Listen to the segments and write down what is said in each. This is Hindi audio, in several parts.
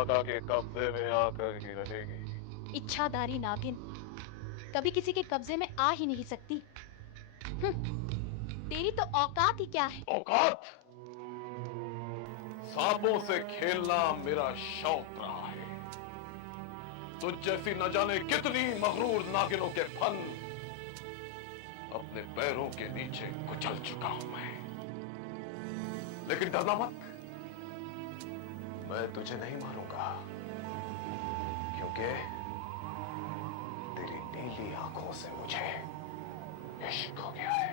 आका के कब्जे में आकर ही रहेगी। इच्छाधारी नागिन कभी किसी के कब्जे में आ ही नहीं सकती। तेरी तो औकात ही क्या है। औकात? सांपों से खेलना मेरा शौक रहा है। तुझ जैसी न जाने कितनी मगरूर नागिनों के फन अपने पैरों के नीचे कुचल चुका हूं मैं। लेकिन डरना मत, मैं तुझे नहीं मारूंगा, क्योंकि तेरी नीली आंखों से मुझे इश्क हो गया है।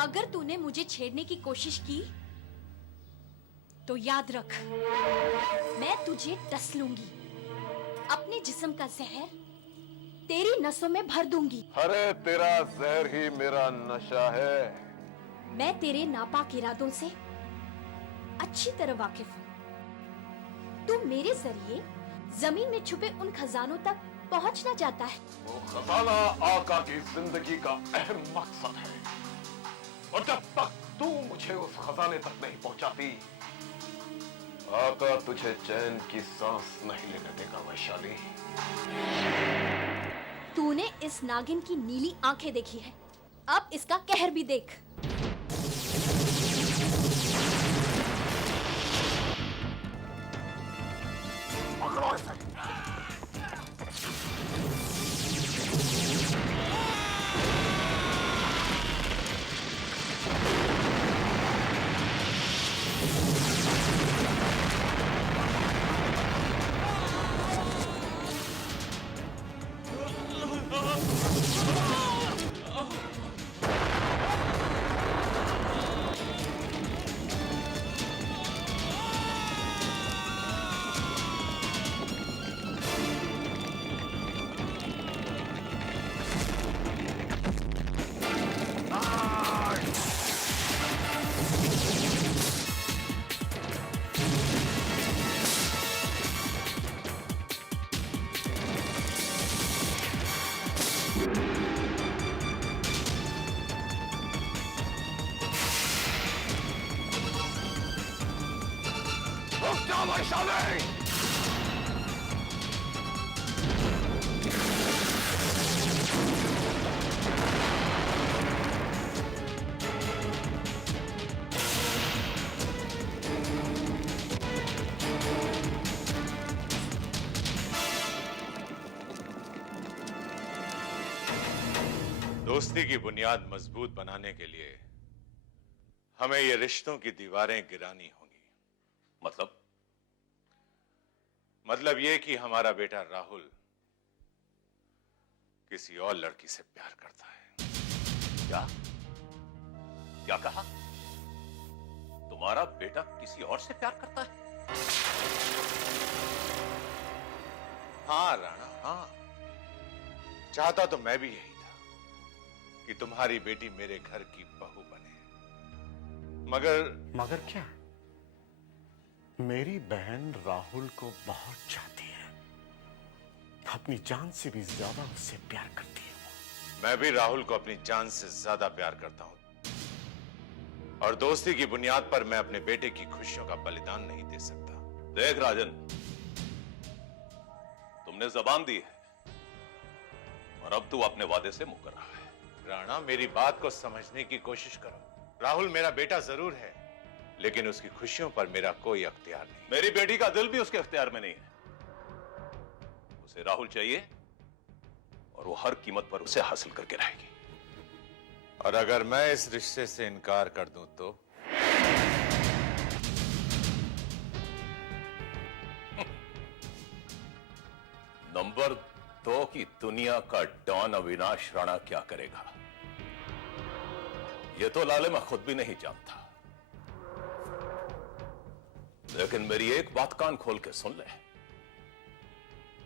अगर तूने मुझे छेड़ने की कोशिश की तो याद रख, मैं तुझे डस लूंगी। अपने जिस्म का जहर तेरी नसों में भर दूंगी। अरे तेरा जहर ही मेरा नशा है। मैं तेरे नापाक इरादों से अच्छी तरह वाकिफ हूँ। तू मेरे जरिए जमीन में छुपे उन खजानों तक पहुंचना चाहता है। वो खजाना आका की जिंदगी का अहम मकसद है, और जब तक तू मुझे उस खजाने तक नहीं पहुंचाती, आका तुझे चैन की सांस नहीं लेने देगा वैशाली। तूने इस नागिन की नीली आंखें देखी है, अब इसका कहर भी देख। पकड़ो इसे। रुक जा वैशाली। दोस्ती की बुनियाद मजबूत बनाने के लिए हमें ये रिश्तों की दीवारें गिरानी होंगी। मतलब ये कि हमारा बेटा राहुल किसी और लड़की से प्यार करता है। क्या क्या कहा? तुम्हारा बेटा किसी और से प्यार करता है? हाँ राणा, हाँ। चाहता तो मैं भी यही था कि तुम्हारी बेटी मेरे घर की बहू बने, मगर क्या? मेरी बहन राहुल को बहुत चाहती है, अपनी जान से भी ज्यादा उससे प्यार करती है वो। मैं भी राहुल को अपनी जान से ज्यादा प्यार करता हूं, और दोस्ती की बुनियाद पर मैं अपने बेटे की खुशियों का बलिदान नहीं दे सकता। देख राजन, तुमने जबान दी है और अब तू अपने वादे से मुकर रहा है। राणा, मेरी बात को समझने की कोशिश करो। राहुल मेरा बेटा जरूर है, लेकिन उसकी खुशियों पर मेरा कोई अख्तियार नहीं। मेरी बेटी का दिल भी उसके अख्तियार में नहीं है। उसे राहुल चाहिए और वो हर कीमत पर उसे हासिल करके रहेगी। और अगर मैं इस रिश्ते से इनकार कर दूं तो? नंबर 2 की दुनिया का डॉन अविनाश राणा क्या करेगा, यह तो लाले मैं खुद भी नहीं जानता। लेकिन मेरी एक बात कान खोल के सुन ले,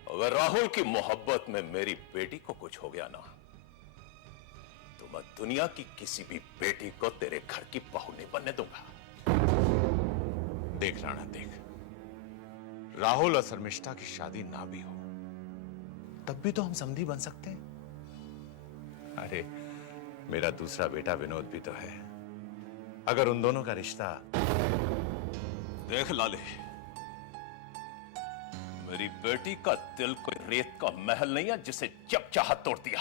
अगर राहुल की मोहब्बत में मेरी बेटी को कुछ हो गया ना, तो मैं दुनिया की किसी भी बेटी को तेरे घर की बहू नहीं बनने दूंगा। देख राणा, देख, राहुल और शर्मिष्ठा की शादी ना भी हो तब भी तो हम समधी बन सकते हैं। अरे, मेरा दूसरा बेटा विनोद भी तो है। अगर उन दोनों का रिश्ता... देख लाले, मेरी बेटी का दिल कोई रेत का महल नहीं है जिसे जब चाहा तोड़ दिया।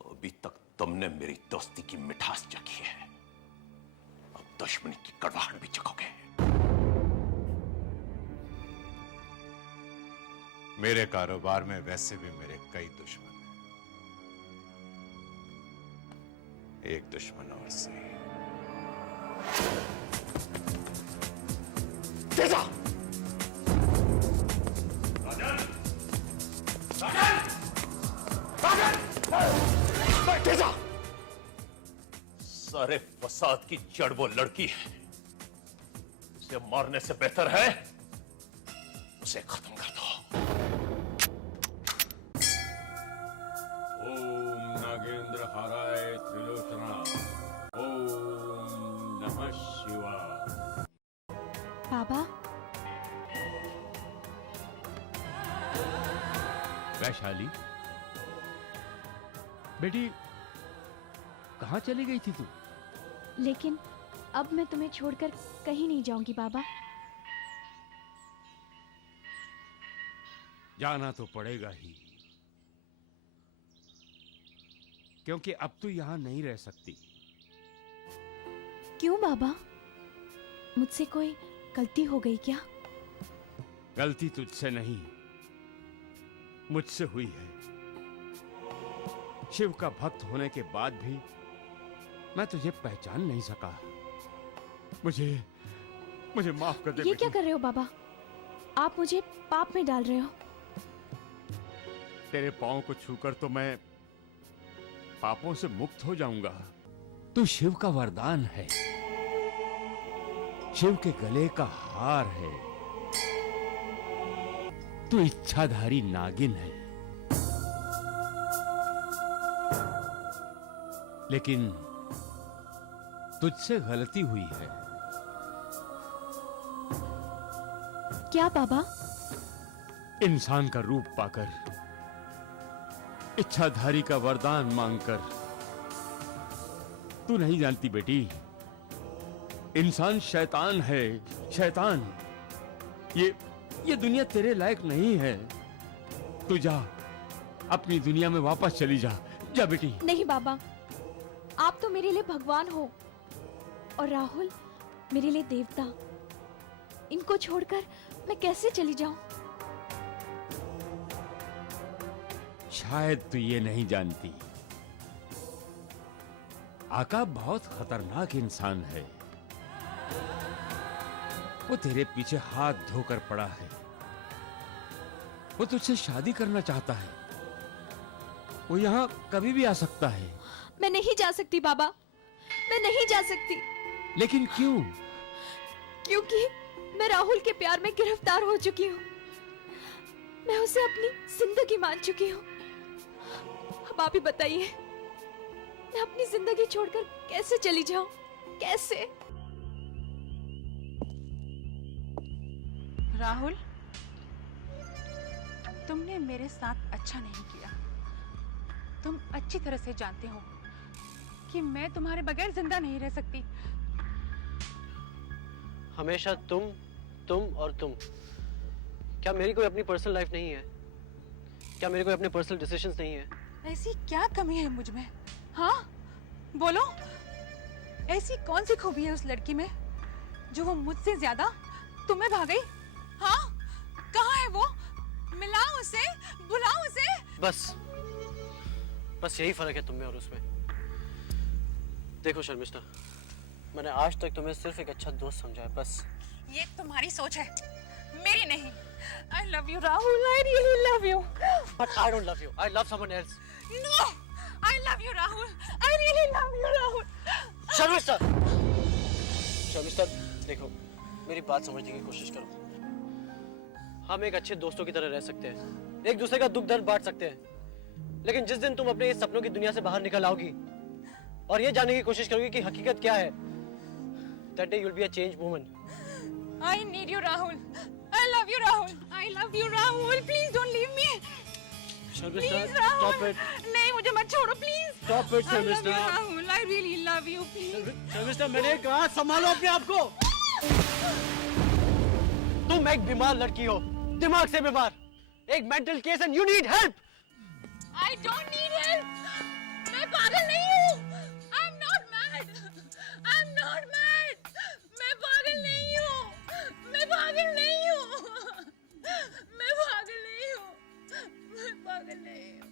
अभी तक तुमने मेरी दोस्ती की मिठास चखी है, अब दुश्मनी की कड़वाहट भी चखोगे। मेरे कारोबार में वैसे भी मेरे कई दुश्मन हैं। एक दुश्मन और सही। तेजा! तेजा! सारे फसाद की जड़ वो लड़की है, उसे मारने से बेहतर है उसे खत्म कर दो। ओम नागेंद्र हाराय त्रिलोचना। ओम नमः शिवाय। बाबा, वैशाली बेटी, कहाँ चली गई थी तू? लेकिन अब मैं तुम्हें छोड़कर कहीं नहीं जाऊंगी बाबा। जाना तो पड़ेगा ही, क्योंकि अब तू यहां नहीं रह सकती। क्यों बाबा? मुझसे कोई गलती हो गई क्या? गलती तुझसे नहीं, मुझसे हुई है। शिव का भक्त होने के बाद भी मैं तुझे पहचान नहीं सका। मुझे माफ कर दे। ये क्या कर रहे हो बाबा? आप मुझे पाप में डाल रहे हो। तेरे पांव को छूकर तो मैं पापों से मुक्त हो जाऊंगा। तू शिव का वरदान है, शिव के गले का हार है। तू इच्छाधारी नागिन है, लेकिन तुझसे गलती हुई है। क्या बाबा? इंसान का रूप पाकर, इच्छाधारी का वरदान मांगकर। तू नहीं जानती बेटी, इंसान शैतान है, शैतान। ये दुनिया तेरे लायक नहीं है। तू जा, अपनी दुनिया में वापस चली जा। जा बेटी। नहीं बाबा, आप तो मेरे लिए भगवान हो और राहुल मेरे लिए देवता। इनको छोड़कर मैं कैसे चली जाऊं? शायद तू ये नहीं जानती, आका बहुत खतरनाक इंसान है। वो तेरे पीछे हाथ धोकर पड़ा है। वो तुझसे शादी करना चाहता है। वो यहां कभी भी आ सकता है। मैं नहीं जा सकती बाबा, मैं नहीं जा सकती। लेकिन क्यों? क्योंकि मैं राहुल के प्यार में गिरफ्तार हो चुकी हूँ। मैं उसे अपनी जिंदगी मान चुकी हूँ। अब आप ही बताइए, मैं अपनी जिंदगी छोड़कर कैसे चली जाऊं? कैसे? राहुल, तुमने मेरे साथ अच्छा नहीं किया। तुम अच्छी तरह से जानते हो कि मैं तुम्हारे बगैर जिंदा नहीं रह सकती। हमेशा तुम और तुम। क्या मेरी कोई अपनी पर्सनल लाइफ नहीं है? क्या मेरे कोई अपने पर्सनल डिसीजंस नहीं है? ऐसी क्या कमी है मुझ में? हाँ, बोलो। ऐसी कौन सी खूबी है उस लड़की में जो वो मुझसे ज्यादा तुम्हें भा गई? हाँ, कहाँ है वो? मिलाओ उसे, बुलाओ उसे। बस यही फर्क है तुम में और उसमें। देखो शर्मिष्ठा, मैंने आज तक तुम्हें सिर्फ एक अच्छा दोस्त समझा है, बस। ये तुम्हारी सोच है, मेरी नहीं। I love you, Rahul. I really love you. But I don't love you. I love someone else. No, I love you, Rahul. I really love you, Rahul. Sharmishtha, देखो, मेरी बात समझने की कोशिश करो। हम एक अच्छे दोस्तों की तरह रह सकते हैं, एक दूसरे का दुख दर्द बांट सकते हैं, लेकिन जिस दिन तुम अपने इस सपनों की दुनिया से बाहर निकल आओगी और ये जानने की कोशिश करोगी कि हकीकत क्या है, that day you'll be a changed woman. I need you, Rahul. I love you, Rahul. I love you, Rahul. Please don't leave me. Sharmishtha, Please, Rahul. stop it. नहीं, मुझे मत छोड़ो, please. Stop it, I love you, Sharmishtha. Rahul. I really love you, please. Sharmishtha, मैंने कहा संभालो अपने आप को। तुम एक बीमार लड़की हो, दिमाग से बीमार, एक mental case and you need help. I don't need help. मैं पागल नहीं हूँ। I'm not mad. I'm not mad. मैं पागल नहीं हूँ। मैं पागल नहीं हूँ। मैं पागल नहीं हूँ। मैं पागल नहीं हूँ।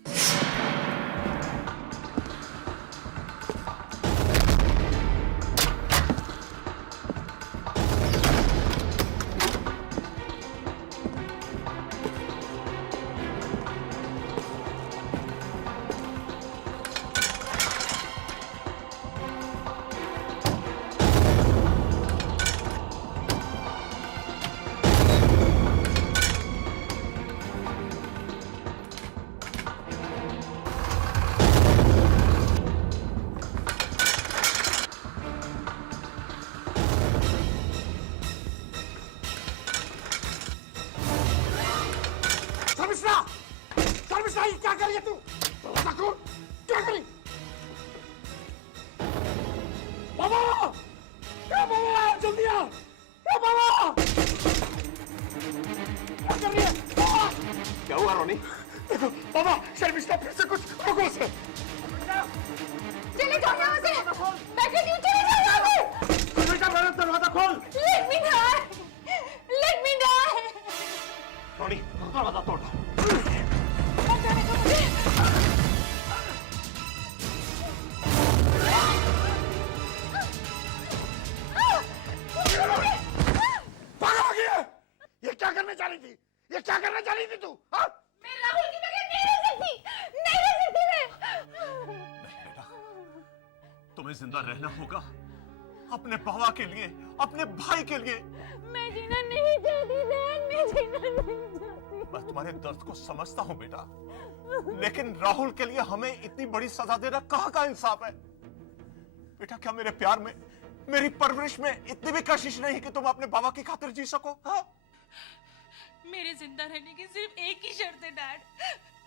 क्या कर रही है तू? क्या करी? बाबा! बाबा! जल्दी आ! बाबा! क्या कर रही है? बाबा! क्या हुआ रोनी? देखो बाबा, शर्मिष्ठा फिर से कुछ रोको से। चले जाओ यहाँ से। मैं कहती हूँ चले जाओ यहाँ से। शर्मिष्ठा मेरा दरवाजा खोल। Let me die. Let me die. रोनी, दरवाजा तोड़। मत जाने दो मुझे। पागल हो गई है? ये क्या करने जा रही थी? ये क्या करने जा रही थी तू? हाँ? मैं राहुल की बगैर नहीं रह सकती। नहीं रह सकती मैं। बेटा, तुम्हें जिंदा रहना होगा अपने बाबा के लिए, अपने भाई के लिए। मैं जीना नहीं चाहती डैड, मैं जीना नहीं चाहती। मैं तुम्हारे दर्द को समझता हूँ बेटा, लेकिन राहुल के लिए हमें इतनी बड़ी सजा देना कहाँ का इंसाफ है? बेटा, क्या मेरे प्यार में, मेरी परवरिश में इतनी भी कशिश नहीं कि तुम अपने बाबा की खातिर जी सको? हाँ? मेरे जिंदा रहने की सिर्फ एक ही शर्त है डैड।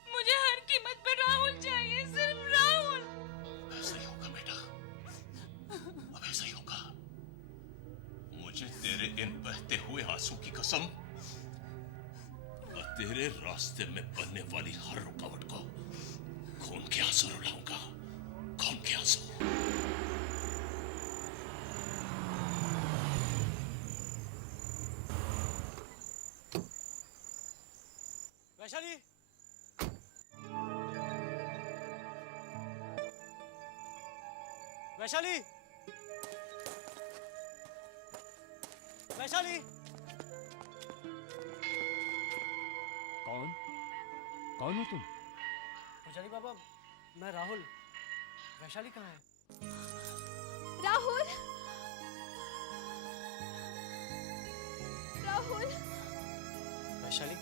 मुझे हर कीमत पर राहुल चाहिए, सिर्फ राहुल। ऐसा ही होगा बेटा, अब ऐसा ही होगा। मुझे तेरे इन बहते हुए आंसू की कसम, और तेरे रास्ते में बनने वाली हर रुकावट को खून के आंसू रुलाऊंगा, खून के आंसू। वैशाली, वैशाली, वैशाली। कौन? कौन हो तुम? पुजारी बाबा, मैं राहुल। वैशाली कहाँ है? राहुल, राहुल, वैशाली,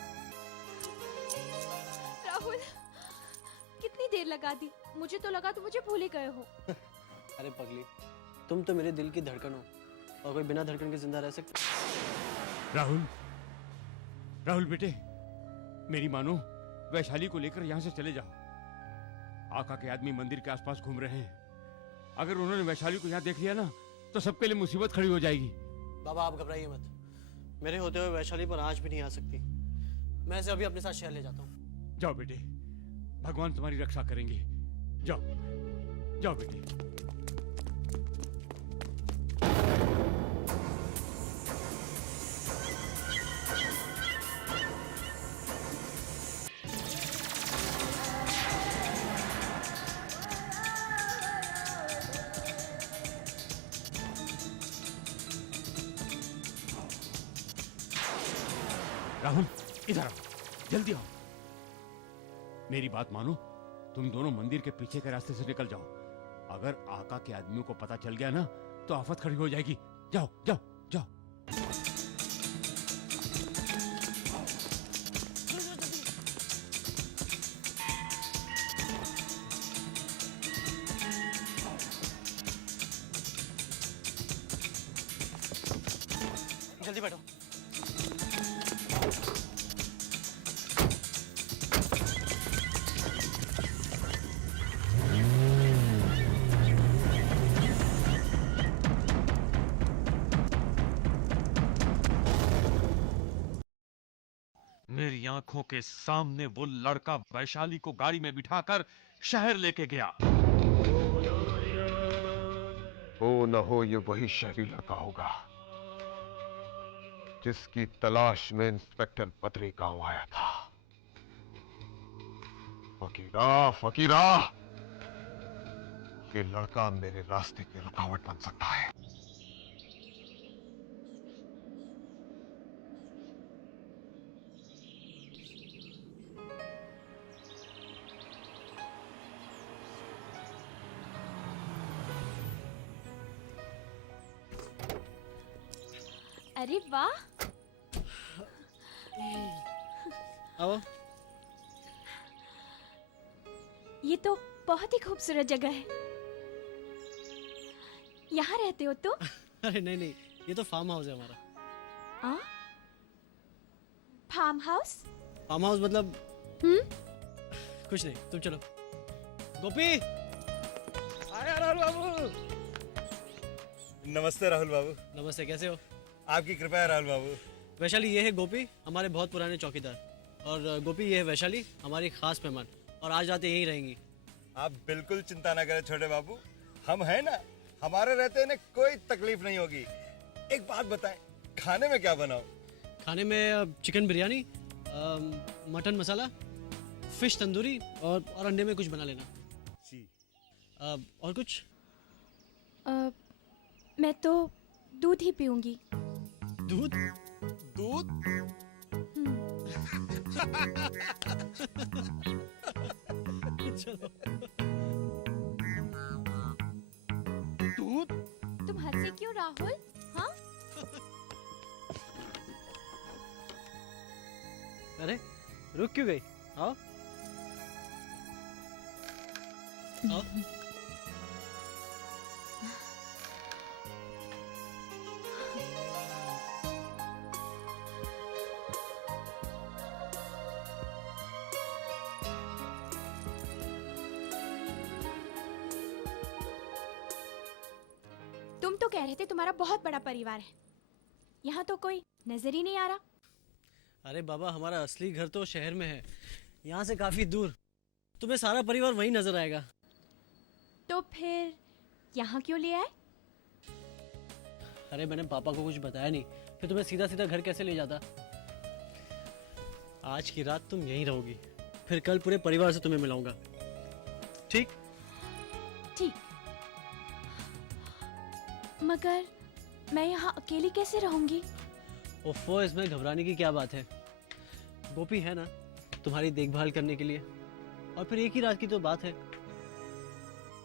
राहुल, कितनी देर लगा दी? मुझे तो लगा तुम मुझे भूल ही गए हो। अरे पगली, तुम तो मेरे दिल की धड़कन हो, और कोई बिना धड़कन के जिंदा रह सकता? राहुल, राहुल बेटे, मेरी मानो, वैशाली को लेकर यहां से चले जाओ। आका के आदमी मंदिर के आसपास घूम रहे हैं। अगर उन्होंने वैशाली को यहां देख लिया ना, तो सबके लिए मुसीबत खड़ी हो जाएगी। बाबा, आप घबराइए मत। मेरे होते हुए वैशाली पर आंच भी नहीं आ सकती। मैं इसे अभी अपने साथ शहर ले जाता हूँ। जाओ बेटे, भगवान तुम्हारी रक्षा करेंगे। जाओ, जाओ बेटे। राहुल, इधर आओ, जल्दी आओ। मेरी बात मानो, तुम दोनों मंदिर के पीछे के रास्ते से निकल जाओ। अगर आका के आदमियों को पता चल गया ना, तो आफत खड़ी हो जाएगी। जाओ, जाओ, जाओ। जल्दी बैठो। हमारी आंखों के सामने वो लड़का वैशाली को गाड़ी में बिठाकर शहर लेके गया। हो न हो ये वही शहरी लड़का होगा जिसकी तलाश में इंस्पेक्टर बद्री गांव आया था। फकीरा, फकीरा, ये लड़का मेरे रास्ते की रुकावट बन सकता है। अरे वाह, आओ। ये तो बहुत ही खूबसूरत जगह है। यहाँ रहते हो तो? अरे नहीं नहीं, ये तो फार्म हाउस है हमारा। आ? Farm house? फार्म हाउस मतलब कुछ नहीं, तुम चलो। गोपी, आया राहुल बाबू। नमस्ते राहुल बाबू। नमस्ते, कैसे हो? आपकी कृपा है राहुल बाबू। वैशाली, ये है गोपी, हमारे बहुत पुराने चौकीदार। और गोपी, ये है वैशाली, हमारी खास मेहमान, और आज रात यहीं रहेंगी। आप बिल्कुल चिंता ना करें छोटे बाबू, हम हैं ना, हमारे रहते इन्हें कोई तकलीफ नहीं होगी। एक बात बताएं, खाने में क्या बनाओ? खाने में चिकन बिरयानी, मटन मसाला, फिश तंदूरी और अंडे में कुछ बना लेना। जी। और कुछ? मैं तो दूध ही पीऊंगी। दूध? दूध? चलो। दूध? तुम हंसे क्यों राहुल? हाँ? अरे रुक क्यों गई? आओ आओ। तुम तो कह रहे थे तुम्हारा बहुत बड़ा परिवार है। यहाँ तो कोई नजर ही नहीं आ रहा। अरे बाबा, हमारा असली घर तो शहर में है, यहाँ से काफी दूर। तुम्हें सारा परिवार वहीं नजर आएगा। तो फिर यहाँ क्यों ले आए? अरे मैंने पापा को कुछ बताया नहीं, फिर तुम्हें सीधा सीधा घर कैसे ले जाता। आज की रात तुम यहीं रहोगी, फिर कल पूरे परिवार से तुम्हें मिलाऊंगा, ठीक? ठीक, मगर मैं यहाँ अकेली कैसे रहूंगी? ओफो, इसमें घबराने की क्या बात है? गोपी है ना तुम्हारी देखभाल करने के लिए। और फिर एक ही रात की तो बात है,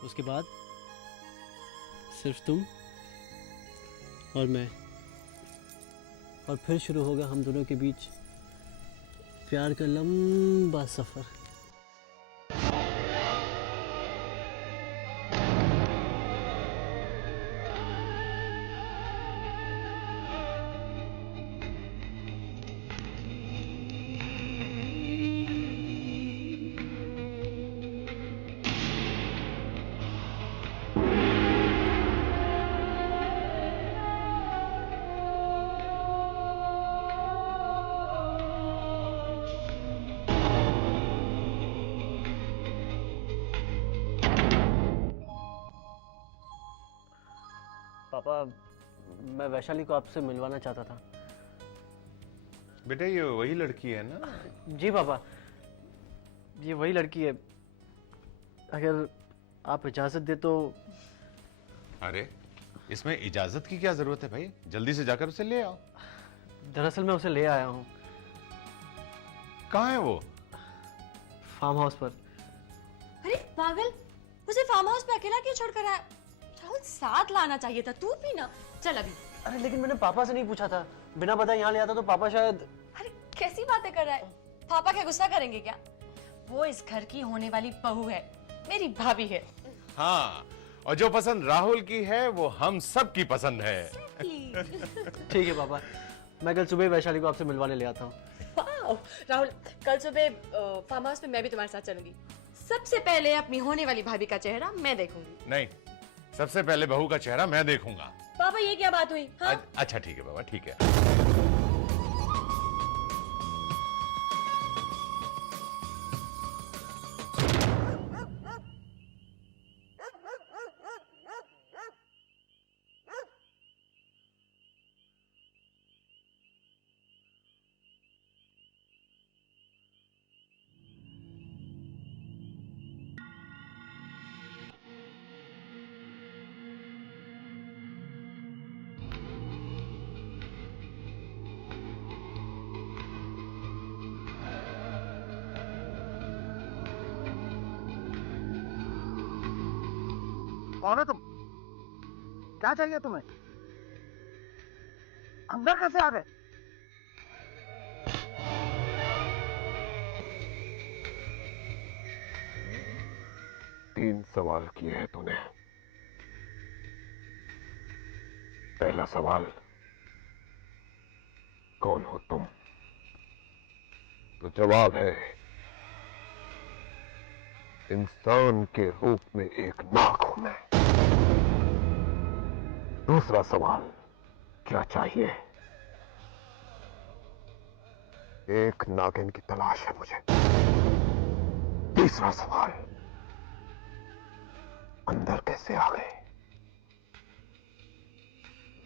उसके बाद सिर्फ तुम और मैं, और फिर शुरू होगा हम दोनों के बीच प्यार का लंबा सफर। पापा, मैं वैशाली को आपसे मिलवाना चाहता था। बेटा, ये वही लड़की है ना? जी पापा, ये वही लड़की है। अगर आप इजाजत दे तो। अरे इसमें इजाजत की क्या जरूरत है भाई, जल्दी से जाकर उसे ले आओ। दरअसल मैं उसे ले आया हूँ। कहाँ है वो? फार्म हाउस पर। अरे पागल, उसे फार्म हाउस पे अकेला क्यों छोड़कर आया? राहुल, साथ लाना चाहिए था। तू भी ना। चल अभी। अरे लेकिन मैंने पापा से नहीं पूछा था, बिना बताए यहाँ ले आता तो पापा शायद। अरे कैसी बातें कर रहा है? पापा क्या गुस्सा करेंगे क्या? वो इस घर की होने वाली बहू है, मेरी भाभी है। हाँ, और जो पसंद राहुल की है वो हम सब की पसंद है। ठीक है पापा, मैं कल सुबह वैशाली को आपसे मिलवाने ले आता हूँ। राहुल, कल सुबह फार्म हाउस पे मैं भी तुम्हारे साथ चलूंगी। सबसे पहले अपनी होने वाली भाभी का चेहरा मैं देखूंगी। नहीं, सबसे पहले बहू का चेहरा मैं देखूंगा। पापा, ये क्या बात हुई? हाँ? अच्छा ठीक है बाबा, ठीक है। कौन है तुम? क्या चाहिए तुम्हें? अंदर कैसे आ गए? तीन सवाल किए हैं तूने। पहला सवाल, कौन हो तुम? तो जवाब है, इंसान के रूप में एक नाग हूं मैं। दूसरा सवाल, क्या चाहिए? एक नागिन की तलाश है मुझे। तीसरा सवाल, अंदर कैसे आ गए?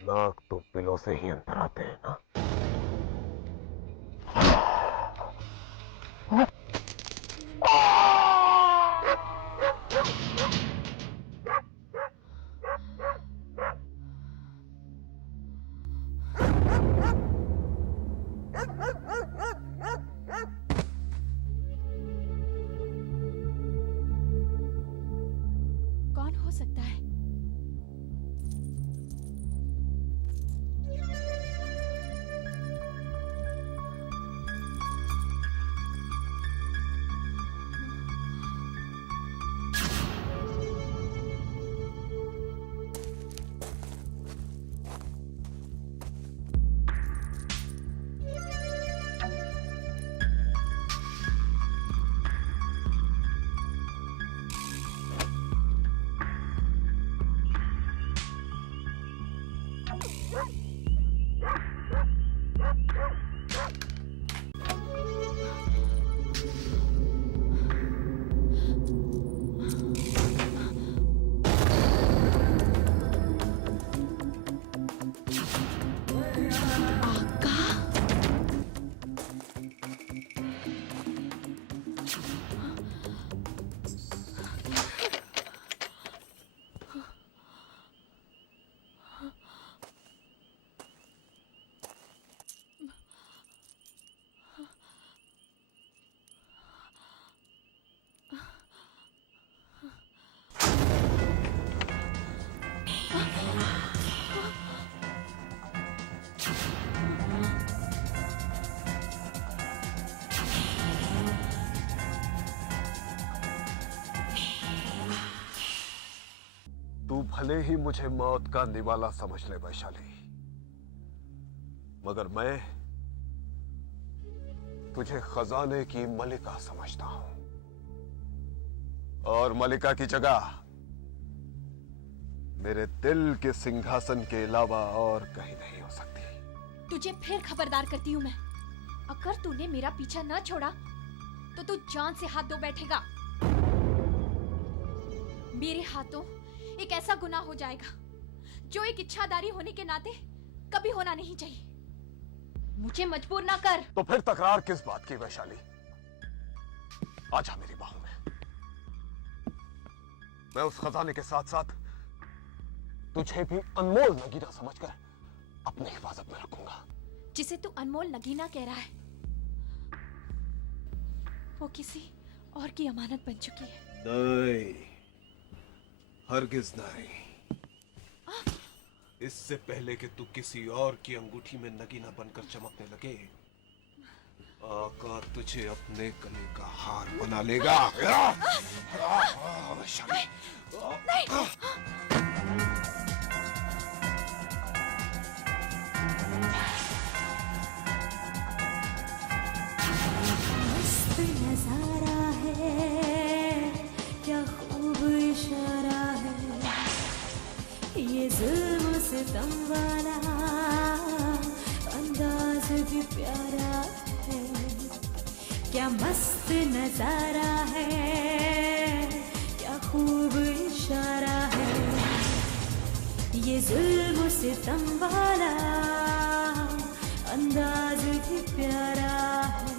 नाग तो बिलों से ही अंदर आते हैं ना। कौन हो सकता है? तू भले ही मुझे मौत का निवाला समझ ले वैशाली, मगर मैं तुझे खजाने की मलिका समझता हूं। और मलिका की जगह मेरे दिल के सिंहासन के अलावा और कहीं नहीं हो सकती। तुझे फिर खबरदार करती हूँ मैं, अगर तूने मेरा पीछा न छोड़ा तो तू जान से हाथ धो बैठेगा। मेरे हाथों एक ऐसा गुनाह हो जाएगा जो एक इच्छाधारी होने के नाते कभी होना नहीं चाहिए। मुझे मजबूर ना कर। तो फिर तकरार किस बात की वैशाली? आजा मेरी बाहों में। मैं उस खजाने के साथ साथ तुझे भी अनमोल नगीना समझकर अपनी हिफाजत में रखूंगा। जिसे तू अनमोल नगीना कह रहा है वो किसी और की अमानत बन चुकी है। नहीं, हरगिज नहीं। इससे पहले कि तू किसी और की अंगूठी में नगीना बनकर चमकने लगे, आका तुझे अपने गले का हार बना लेगा। मस्त नजारा है, क्या खूब इशारा है, ये जुल्म सितम वाला अंदाज भी प्यारा है। क्या मस्त नजारा है, क्या खूब इशारा है, ये जुल्म सितम वाला अंदाज भी प्यारा है।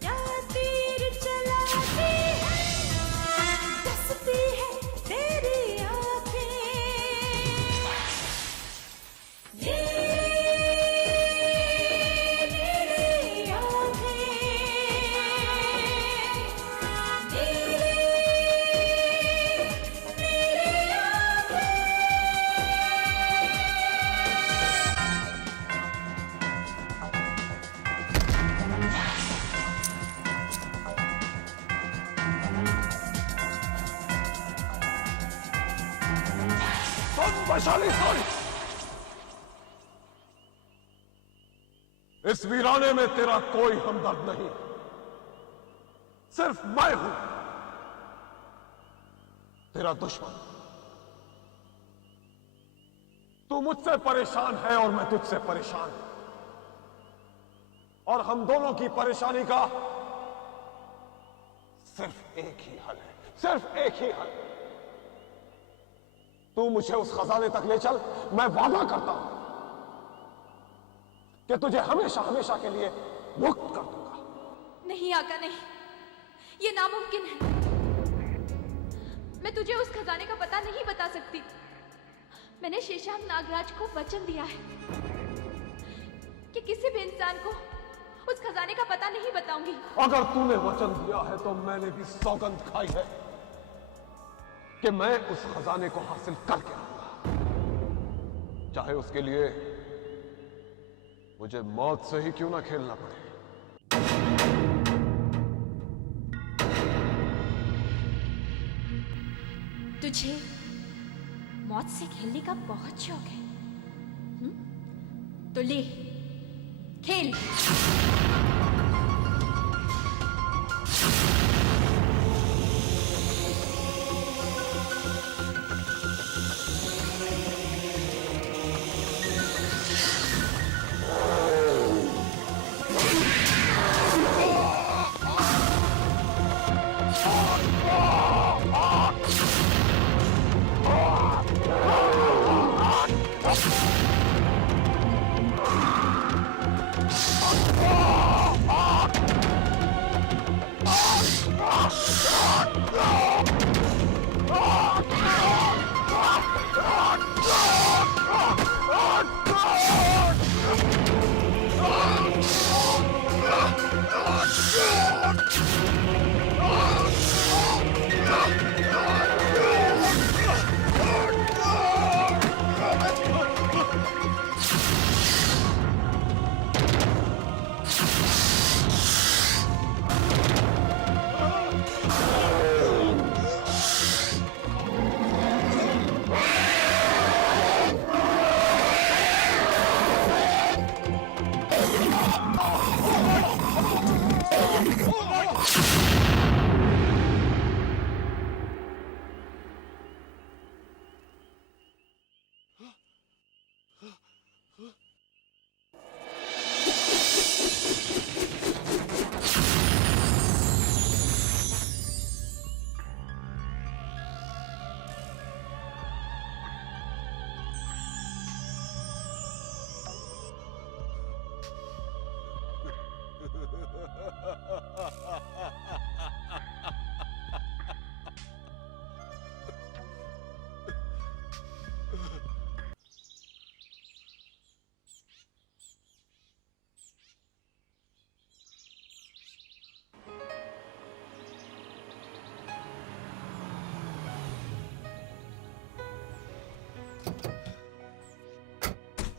क्या तीर चलाती है, डसती है तेरी आंखें, नीली वैशाली सुन, इस वीराने में तेरा कोई हमदर्द नहीं, सिर्फ मैं हूं तेरा दुश्मन। तू मुझसे परेशान है और मैं तुझसे परेशान हूं, और हम दोनों की परेशानी का सिर्फ एक ही हल है, सिर्फ एक ही हल। तू मुझे उस खजाने तक ले चल, मैं वादा करता हूं कि तुझे हमेशा हमेशा के लिए मुक्त कर दूंगा। नहीं आका, नहीं, ये नामुमकिन है। मैं तुझे उस खजाने का पता नहीं बता सकती। मैंने शेषांग नागराज को वचन दिया है कि किसी भी इंसान को उस खजाने का पता नहीं बताऊंगी। अगर तूने वचन दिया है तो मैंने भी सौगंध खाई है कि मैं उस खजाने को हासिल करके आऊंगा, चाहे उसके लिए मुझे मौत से ही क्यों ना खेलना पड़े। तुझे मौत से खेलने का बहुत शौक है, तो ले खेल।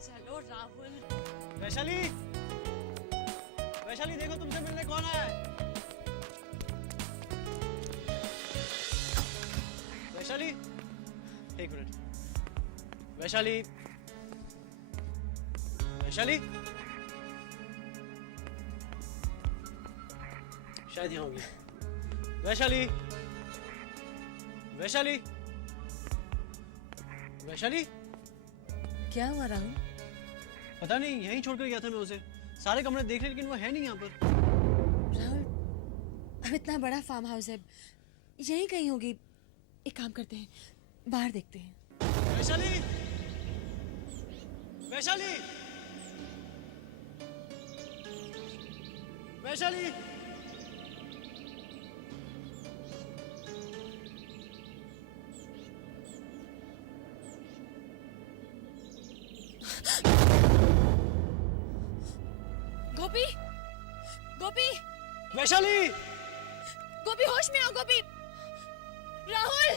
चलो राहुल। वैशाली, वैशाली देखो तुमसे मिलने कौन आया है। वैशाली, एक मिनट। वैशाली, वैशाली, शायद यहाँ होगी। वैशाली, वैशाली, वैशाली, क्या हुआ राहुल? पता नहीं, यहीं छोड़कर गया था मैं उसे। सारे कमरे देख लिए लेकिन वो है नहीं यहाँ पर। राहुल, अब इतना बड़ा फार्म हाउस है, यहीं कहीं होगी। एक काम करते हैं, बाहर देखते हैं। वैशाली, वैशाली, वैशाली, गोपी, गोपी, वैशाली, गोपी होश में आओ। गोपी, राहुल,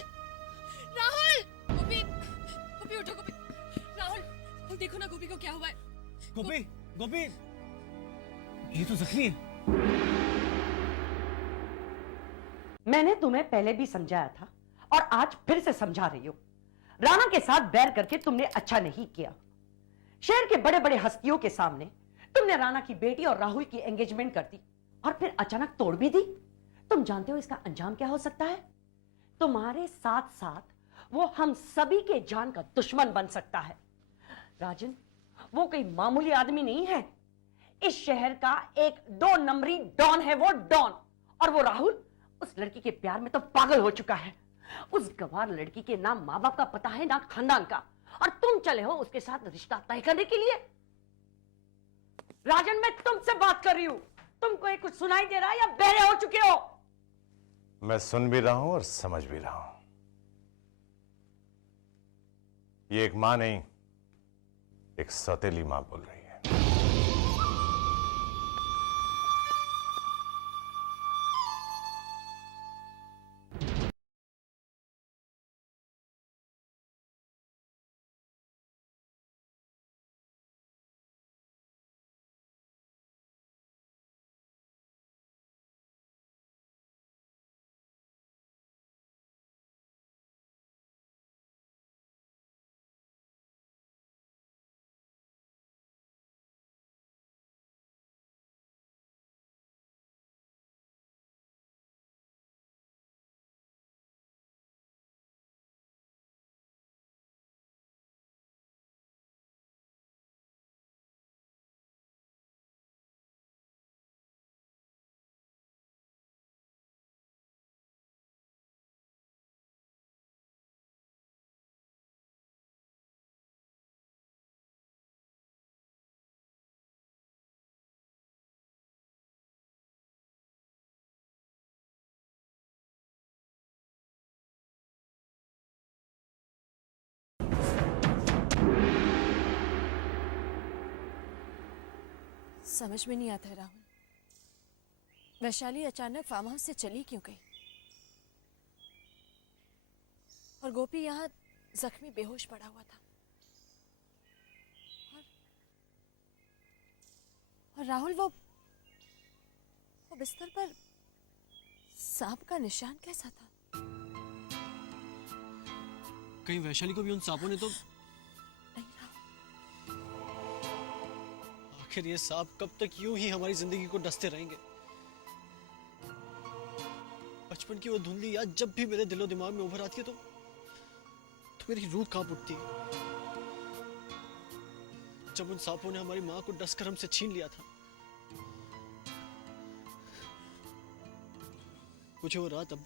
राहुल, गोपी, गोपी उठो। गोपी, राहुल, देखो ना गोपी को क्या हुआ है। गोपी, गोपी, ये तो जख्मी है। मैंने तुम्हें पहले भी समझाया था और आज फिर से समझा रही हूँ। राणा के साथ बैर करके तुमने अच्छा नहीं किया। शहर के बड़े बड़े हस्तियों के सामने तुमने राणा की बेटी और राहुल की एंगेजमेंट कर दी और फिर अचानक तोड़ भी दी। तुम जानते हो इसका अंजाम क्या हो सकता है? तुम्हारे साथ साथ वो हम सभी के जान का दुश्मन बन सकता है। राजन, वो कोई मामूली आदमी नहीं है। इस शहर का एक 2 नंबरी डॉन है वो, डॉन। और वो राहुल उस लड़की के प्यार में तो पागल हो चुका है। उस गवार लड़की के ना मां बाप का पता है ना खानदान का, और तुम चले हो उसके साथ रिश्ता तय करने के लिए। राजन, मैं तुमसे बात कर रही हूं। तुमको ये कुछ सुनाई दे रहा है या बहरे हो चुके हो? मैं सुन भी रहा हूं और समझ भी रहा हूं। ये एक मां नहीं, एक सौतेली मां बोल रही है। समझ में नहीं आता है राहुल, वैशाली अचानक फार्म हाउस से चली क्यों गई? और गोपी यहाँ जख्मी बेहोश पड़ा हुआ था। और राहुल वो बिस्तर पर सांप का निशान कैसा था? कहीं वैशाली को भी उन सांपों ने तो आखिर ये सांप कब तक यूं ही हमारी जिंदगी को डसते रहेंगे? बचपन की वो धुंधली याद जब भी मेरे दिलो दिमाग में उभर आती है तो मेरी रूह कांप उठती है। जब उन सांपों ने हमारी मां को डसकर हमसे छीन लिया था, मुझे वो रात अब भी